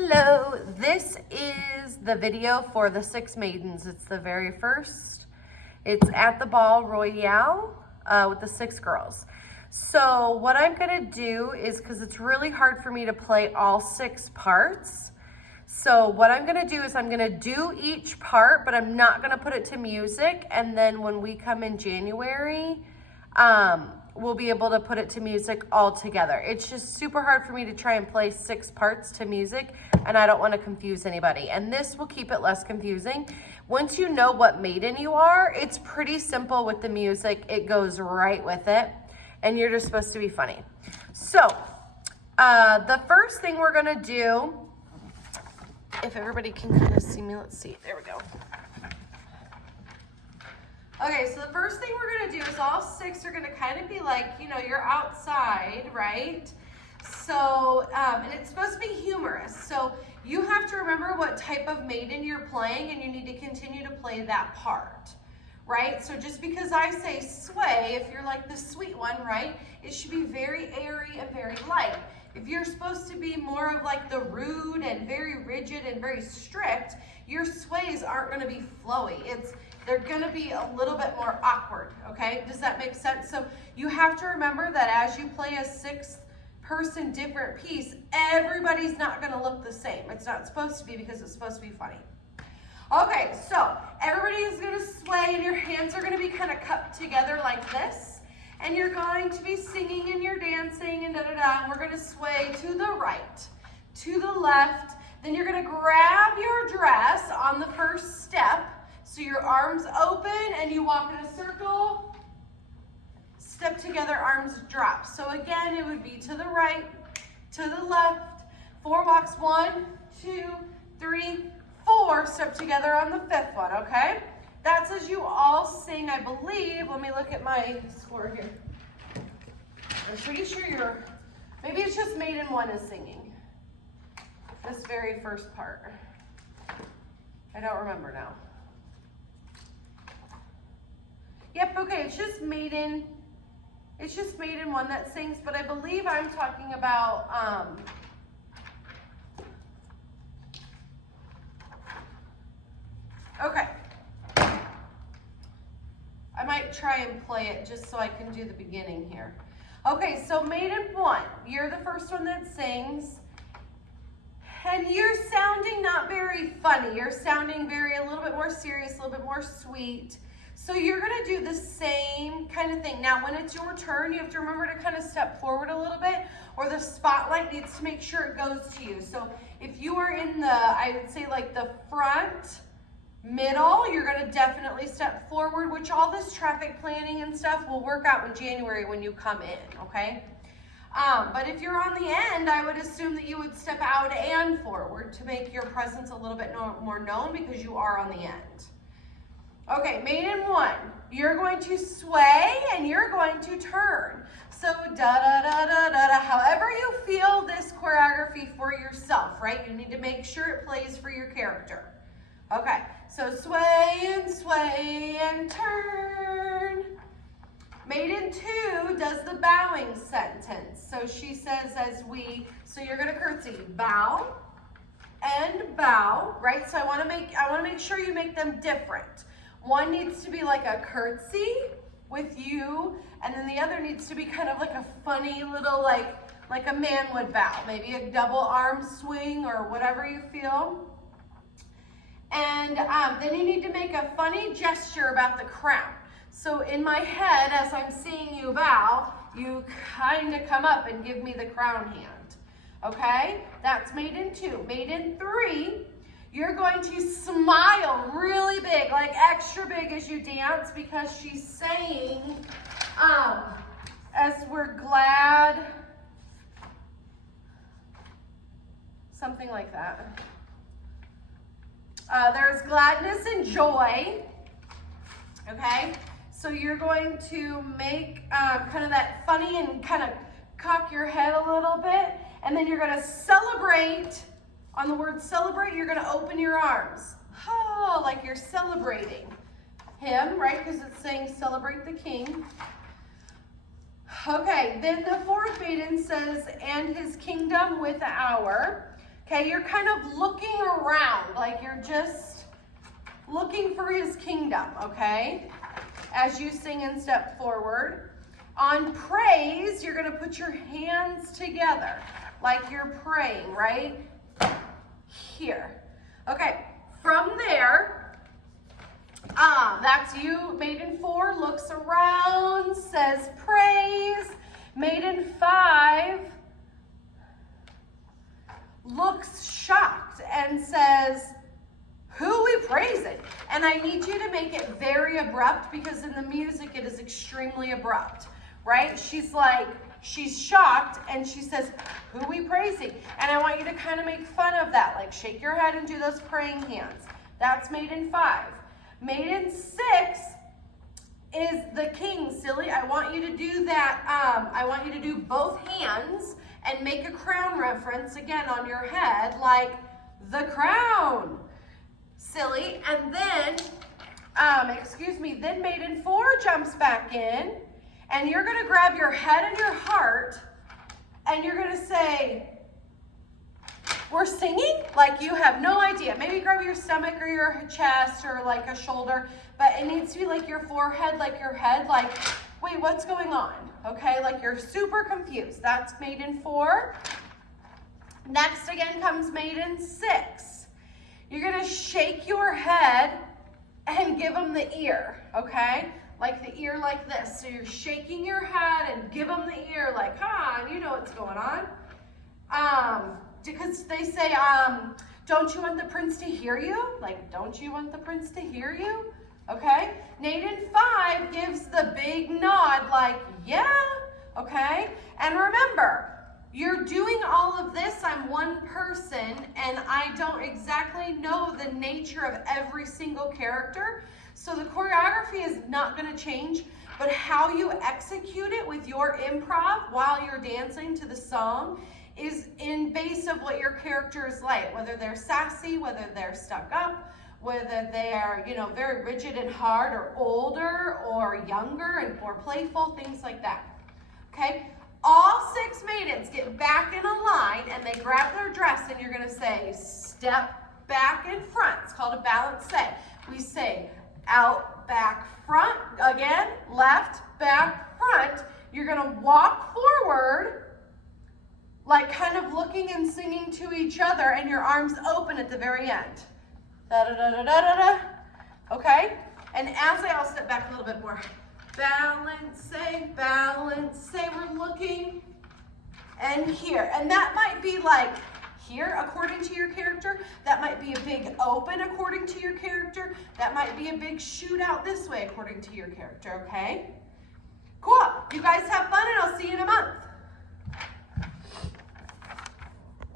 Hello, this is the video for the 6 maidens. It's the very first. It's at the Ball Royale with the 6 girls. So what I'm gonna do is, because it's really hard for me to play all 6 parts, so what I'm gonna do is I'm gonna do each part, but I'm not gonna put it to music, and then when we come in January, we'll be able to put it to music all together. It's just super hard for me to try and play 6 parts to music, and I don't want to confuse anybody. And this will keep it less confusing. Once you know what maiden you are, it's pretty simple with the music. It goes right with it, and you're just supposed to be funny. So, the first thing we're gonna do, if everybody can kind of see me, let's see, there we go. Okay, so the first thing we're gonna do is all 6 are gonna kind of be like, you know, you're outside, right? So, and it's supposed to be humorous. So you have to remember what type of maiden you're playing, and you need to continue to play that part, right? So just because I say sway, if you're like the sweet one, right? It should be very airy and very light. If you're supposed to be more of like the rude and very rigid and very strict, your sways aren't gonna be flowy. They're gonna be a little bit more awkward, okay? Does that make sense? So you have to remember that as you play a 6-person different piece, everybody's not gonna look the same. It's not supposed to be, because it's supposed to be funny. Okay, so everybody is gonna sway, and your hands are gonna be kind of cupped together like this, and you're going to be singing and you're dancing and da-da-da, and we're gonna sway to the right, to the left, then you're gonna grab your dress on the first step. So your arms open and you walk in a circle, step together, arms drop. So again, it would be to the right, to the left, 4 walks, 1, 2, 3, 4, step together on the 5th one, okay? That's as you all sing, I believe. Let me look at my score here. I'm pretty sure maybe it's just maiden 1 is singing. This very first part. I don't remember now. Yep, okay, it's just maiden 1 that sings, but I believe I'm talking about, okay. I might try and play it just so I can do the beginning here. Okay, so maiden 1, you're the first one that sings, and you're sounding not very funny. You're sounding a little bit more serious, a little bit more sweet. So you're gonna do the same kind of thing. Now, when it's your turn, you have to remember to kind of step forward a little bit, or the spotlight needs to make sure it goes to you. So if you are in the, I would say like the front, middle, you're gonna definitely step forward, which all this traffic planning and stuff will work out in January when you come in, okay? But if you're on the end, I would assume that you would step out and forward to make your presence a little bit more known, because you are on the end. Okay, maiden 1, you're going to sway and you're going to turn. So da-da-da-da-da-da, however you feel this choreography for yourself, right? You need to make sure it plays for your character. Okay, so sway and turn. Maiden 2 does the bowing sentence. So she says so you're gonna curtsy, bow and bow, right? So I wanna make sure you make them different. One needs to be like a curtsy with you, and then the other needs to be kind of like a funny little, like a man would bow, maybe a double arm swing or whatever you feel. And then you need to make a funny gesture about the crown. So in my head, as I'm seeing you bow, you kind of come up and give me the crown hand, okay? That's maiden 2. Maiden 3, you're going to smile really big, like extra big as you dance, because she's saying, as we're glad, something like that. There's gladness and joy, okay? So you're going to make kind of that funny and kind of cock your head a little bit, and then you're gonna celebrate. On the word celebrate, you're gonna open your arms. Oh, like you're celebrating him, right? Because it's saying celebrate the king. Okay, then the 4th maiden says, and his kingdom with our. Okay, you're kind of looking around, like you're just looking for his kingdom, okay? As you sing and step forward. On praise, you're gonna put your hands together, like you're praying, right? Here. Okay, from there, that's you. Maiden 4 looks around, says praise. Maiden 5 looks shocked and says, who we praising? And I need you to make it very abrupt because in the music it is extremely abrupt, right? She's like, she's shocked and she says, who we praising? And I want you to kind of make fun of that, like shake your head and do those praying hands. That's Maiden 5. Maiden 6 is the king, silly. I want you to do that. I want you to do both hands and make a crown reference again on your head, like the crown, silly. And then, then Maiden 4 jumps back in, and you're gonna grab your head and your heart, and you're gonna say, we're singing like you have no idea. Maybe grab your stomach or your chest or like a shoulder, but it needs to be like your forehead, like your head, like, wait, what's going on? Okay, like you're super confused. That's Maiden 4. Next again comes Maiden 6. You're gonna shake your head and give them the ear, okay? Like the ear like this. So you're shaking your head and give them the ear like, come on, you know what's going on. Because they say, don't you want the prince to hear you? Like, don't you want the prince to hear you? Okay? Maiden 5 gives the big nod like, yeah, okay? And remember, you're doing all of this, I'm one person, and I don't exactly know the nature of every single character. So the choreography is not gonna change, but how you execute it with your improv while you're dancing to the song is in base of what your character is like, whether they're sassy, whether they're stuck up, whether they are, you know, very rigid and hard, or older, or younger and more playful, things like that, okay? All 6 maidens get back in a line and they grab their dress, and you're gonna say, step back in front. It's called a balance set. We say, out, back, front, again, left, back, front. You're gonna walk forward, like kind of looking and singing to each other, and your arms open at the very end. Da-da-da-da-da-da-da. Okay? And as I'll step back a little bit more. Balance, say, we're looking, and here. And that might be like here, according to your character. That might be a big open, according to your character. That might be a big shoot out this way, according to your character, okay? Cool. You guys have fun, and I'll see you in a month.